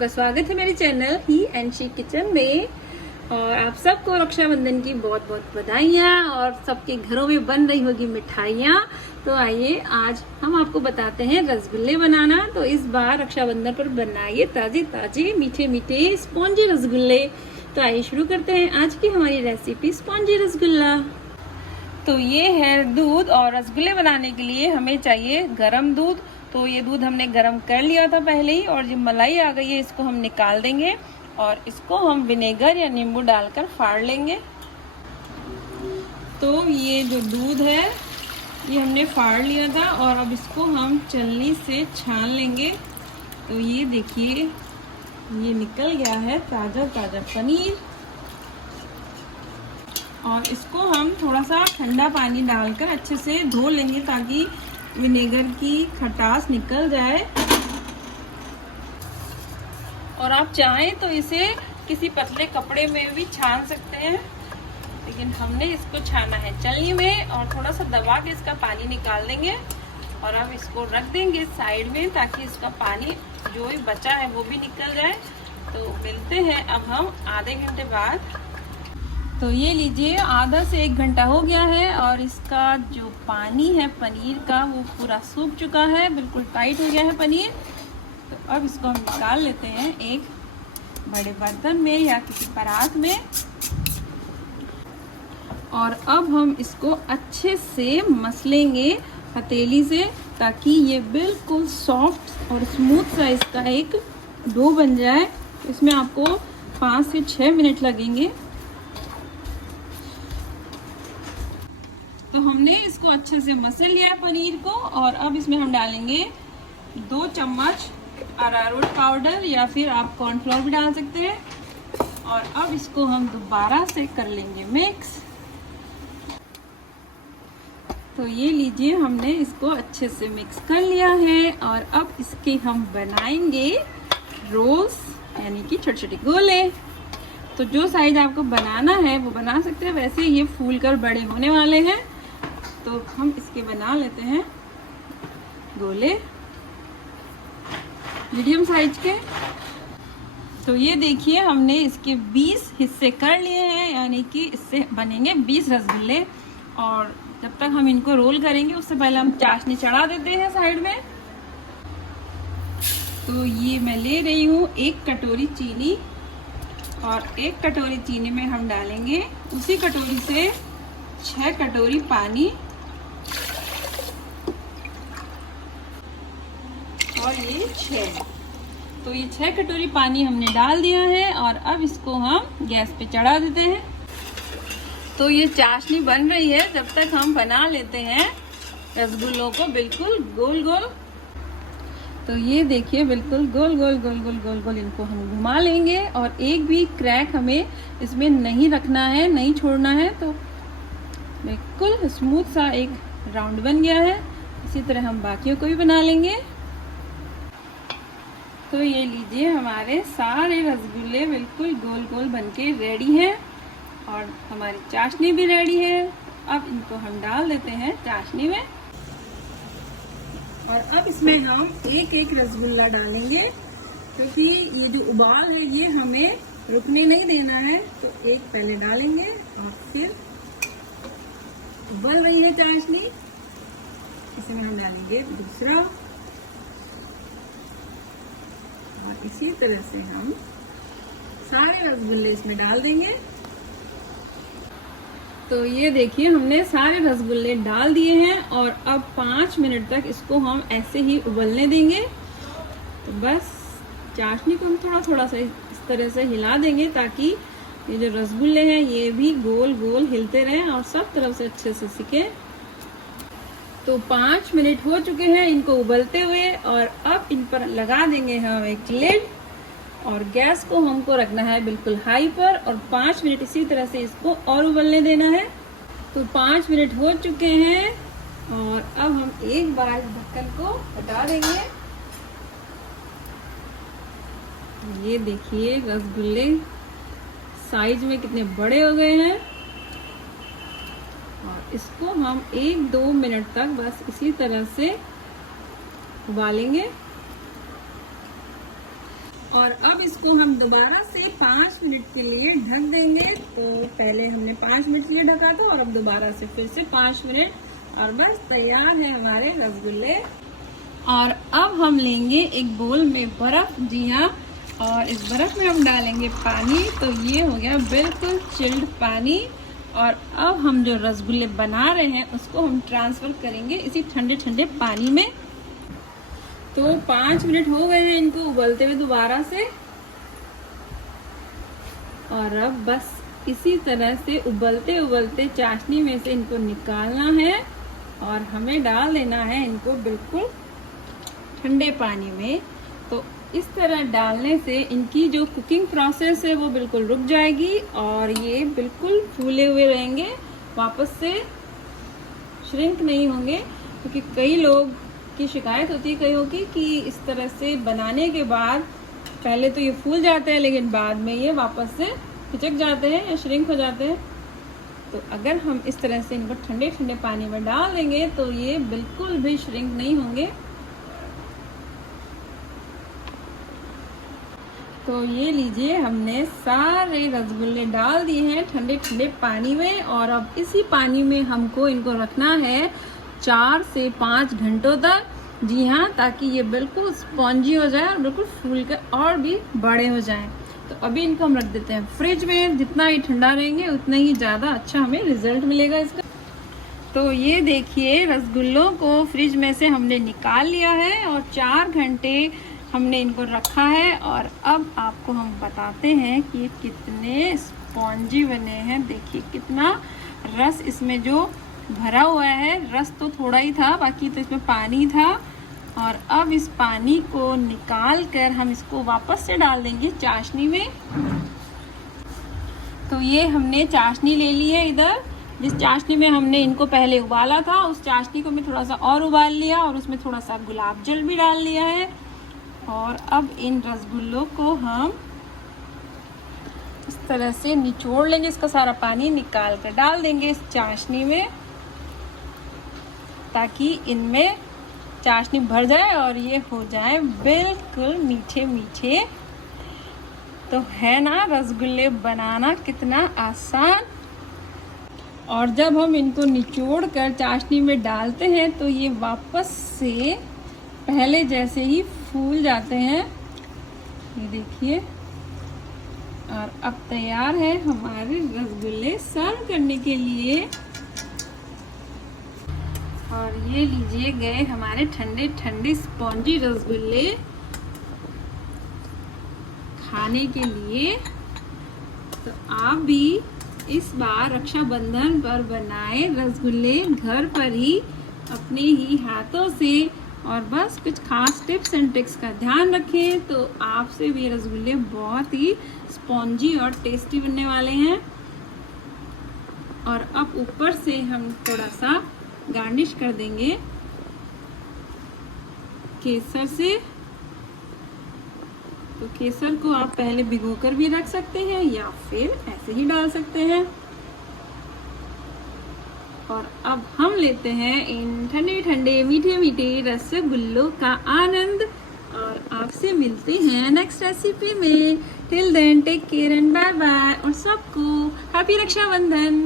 आपका स्वागत है मेरे channel he and she kitchen में। और आप सबको रक्षाबंधन की बहुत बहुत बधाइयाँ और सबके घरों में बन रही होगी मिठाइयाँ। तो आइए आज हम आपको बताते हैं रसगुल्ले बनाना। तो इस बार रक्षाबंधन पर बनाइए ताजे ताजे मीठे मीठे स्पॉन्जी रसगुल्ले। तो आइए शुरू करते हैं आज की हमारी रेसिपी स्पॉन्जी रसगुल्ला। तो ये है दूध, और रसगुल्ले बनाने के लिए हमें चाहिए गरम दूध। तो ये दूध हमने गरम कर लिया था पहले ही, और जो मलाई आ गई है इसको हम निकाल देंगे और इसको हम विनेगर या नींबू डालकर फाड़ लेंगे। तो ये जो दूध है ये हमने फाड़ लिया था और अब इसको हम छलनी से छान लेंगे। तो ये देखिए ये निकल गया है ताज़ा ताज़ा पनीर, और इसको हम थोड़ा सा ठंडा पानी डालकर अच्छे से धो लेंगे ताकि विनेगर की खटास निकल जाए। और आप चाहें तो इसे किसी पतले कपड़े में भी छान सकते हैं, लेकिन हमने इसको छाना है छलनी में और थोड़ा सा दबा के इसका पानी निकाल देंगे। और अब इसको रख देंगे साइड में ताकि इसका पानी जो भी बचा है वो भी निकल जाए। तो मिलते हैं अब हम आधे घंटे बाद। तो ये लीजिए आधा से 1 घंटा हो गया है और इसका जो पानी है पनीर का वो पूरा सूख चुका है, बिल्कुल टाइट हो गया है पनीर। तो अब इसको हम निकाल लेते हैं एक बड़े बर्तन में या किसी परात में, और अब हम इसको अच्छे से मसलेंगे हथेली से ताकि ये बिल्कुल सॉफ्ट और स्मूथ सा इसका एक डो बन जाए। इसमें आपको 5 से 6 मिनट लगेंगे। तो हमने इसको अच्छे से मसल लिया है पनीर को, और अब इसमें हम डालेंगे 2 चम्मच अरारोट पाउडर या फिर आप कॉर्नफ्लोर भी डाल सकते हैं। और अब इसको हम दोबारा से कर लेंगे मिक्स। तो ये लीजिए हमने इसको अच्छे से मिक्स कर लिया है, और अब इसके हम बनाएंगे रोल्स यानी कि छोटे छोटे गोले। तो जो साइज आपको बनाना है वो बना सकते हैं, वैसे ये फूल कर बड़े होने वाले हैं। तो हम इसके बना लेते हैं गोले मीडियम साइज के। तो ये देखिए हमने इसके 20 हिस्से कर लिए हैं, यानी कि इससे बनेंगे 20 रसगुल्ले। और जब तक हम इनको रोल करेंगे उससे पहले हम चाशनी चढ़ा देते हैं साइड में। तो ये मैं ले रही हूँ 1 कटोरी चीनी, और 1 कटोरी चीनी में हम डालेंगे उसी कटोरी से 6 कटोरी पानी, और ये 6। तो ये 6 कटोरी पानी हमने डाल दिया है, और अब इसको हम गैस पे चढ़ा देते हैं। तो ये चाशनी बन रही है, जब तक हम बना लेते हैं रसगुल्लों को बिल्कुल गोल गोल। तो ये देखिए बिल्कुल गोल गोल गोल गोल गोल गोल इनको हम घुमा लेंगे, और एक भी क्रैक हमें इसमें नहीं रखना है, नहीं छोड़ना है। तो बिल्कुल स्मूथ सा एक राउंड बन गया है। इसी तरह हम बाकियों को भी बना लेंगे। तो ये लीजिए हमारे सारे रसगुल्ले बिल्कुल गोल गोल बनके रेडी हैं, और हमारी चाशनी भी रेडी है। अब इनको हम डाल देते हैं चाशनी में, और अब इसमें हम एक एक रसगुल्ला डालेंगे, क्योंकि ये जो उबाल है ये हमें रुकने नहीं देना है। तो एक पहले डालेंगे और फिर उबल रही है चाशनी, इसमें हम डालेंगे दूसरा, और इसी तरह से हम सारे रसगुल्ले इसमें डाल देंगे। तो ये देखिए हमने सारे रसगुल्ले डाल दिए हैं, और अब 5 मिनट तक इसको हम ऐसे ही उबलने देंगे। तो बस चाशनी को हम थोड़ा थोड़ा सा इस तरह से हिला देंगे ताकि ये जो रसगुल्ले हैं ये भी गोल गोल हिलते रहें और सब तरफ से अच्छे से सिके। तो 5 मिनट हो चुके हैं इनको उबलते हुए, और अब इन पर लगा देंगे हम एक लिड, और गैस को हमको रखना है बिल्कुल हाई पर, और 5 मिनट इसी तरह से इसको और उबलने देना है। तो 5 मिनट हो चुके हैं, और अब हम एक बार ढक्कन को हटा देंगे। ये देखिए रसगुल्ले साइज में कितने बड़े हो गए हैं, और इसको हम 1-2 मिनट तक बस इसी तरह से उबालेंगे। और अब इसको हम दोबारा से 5 मिनट के लिए ढक देंगे। तो पहले हमने 5 मिनट के लिए ढका था और अब दोबारा से फिर से 5 मिनट और बस तैयार है हमारे रसगुल्ले। और अब हम लेंगे एक बोल में बर्फ, जी हाँ, और इस बर्फ में हम डालेंगे पानी। तो ये हो गया बिल्कुल चिल्ड पानी। और अब हम जो रसगुल्ले बना रहे हैं उसको हम ट्रांसफर करेंगे इसी ठंडे ठंडे पानी में। तो 5 मिनट हो गए हैं इनको उबलते हुए दोबारा से, और अब बस इसी तरह से उबलते उबलते चाशनी में से इनको निकालना है और हमें डाल देना है इनको बिल्कुल ठंडे पानी में। तो इस तरह डालने से इनकी जो कुकिंग प्रोसेस है वो बिल्कुल रुक जाएगी और ये बिल्कुल फूले हुए रहेंगे, वापस से श्रिंक नहीं होंगे। क्योंकि कई लोग की शिकायत होती है कईयों की कि इस तरह से बनाने के बाद पहले तो ये फूल जाते हैं लेकिन बाद में ये वापस से पिचक जाते हैं या श्रिंक हो जाते हैं। तो अगर हम इस तरह से इनको ठंडे ठंडे पानी में डाल देंगे तो ये बिल्कुल भी श्रिंक नहीं होंगे। तो ये लीजिए, हमने सारे रसगुल्ले डाल दिए हैं ठंडे ठंडे पानी में, और अब इसी पानी में हमको इनको रखना है 4 से 5 घंटों तक। जी हाँ, ताकि ये बिल्कुल स्पॉन्जी हो जाए और बिल्कुल फूल के और भी बड़े हो जाएं। तो अभी इनको हम रख देते हैं फ्रिज में। जितना ये ठंडा रहेंगे उतना ही ज़्यादा अच्छा हमें रिजल्ट मिलेगा इसका। तो ये देखिए, रसगुल्लों को फ्रिज में से हमने निकाल लिया है और 4 घंटे हमने इनको रखा है। और अब आपको हम बताते हैं कि कितने स्पॉन्जी बने हैं। देखिए कितना रस इसमें जो भरा हुआ है। रस तो थोड़ा ही था, बाकी तो इसमें पानी था। और अब इस पानी को निकाल कर हम इसको वापस से डाल देंगे चाशनी में। तो ये हमने चाशनी ले ली है इधर। जिस चाशनी में हमने इनको पहले उबाला था उस चाशनी को मैं थोड़ा सा और उबाल लिया और उसमें थोड़ा सा गुलाब जल भी डाल लिया है। और अब इन रसगुल्लों को हम इस तरह से निचोड़ लेंगे, इसका सारा पानी निकाल कर डाल देंगे इस चाशनी में, ताकि इनमें चाशनी भर जाए और ये हो जाए बिल्कुल मीठे मीठे। तो है ना रसगुल्ले बनाना कितना आसान। और जब हम इनको निचोड़ कर चाशनी में डालते हैं तो ये वापस से पहले जैसे ही फूल जाते हैं। ये देखिए, और अब तैयार है हमारे रसगुल्ले सर्व करने के लिए। और ये लीजिए गए हमारे ठंडे ठंडे स्पॉन्जी रसगुल्ले खाने के लिए। तो आप भी इस बार रक्षाबंधन पर बनाए रसगुल्ले घर पर ही अपने ही हाथों से, और बस कुछ खास टिप्स एंड ट्रिक्स का ध्यान रखें तो आपसे भी रसगुल्ले बहुत ही स्पॉन्जी और टेस्टी बनने वाले हैं। और अब ऊपर से हम थोड़ा सा गार्निश कर देंगे केसर से। तो केसर को आप पहले भिगोकर भी रख सकते हैं या फिर ऐसे ही डाल सकते हैं। और अब हम लेते हैं इन ठंडे ठंडे मीठे मीठे रसगुल्लों का आनंद, और आपसे मिलते हैं नेक्स्ट रेसिपी में। Till then take care and bye bye, और सबको हैप्पी रक्षाबंधन।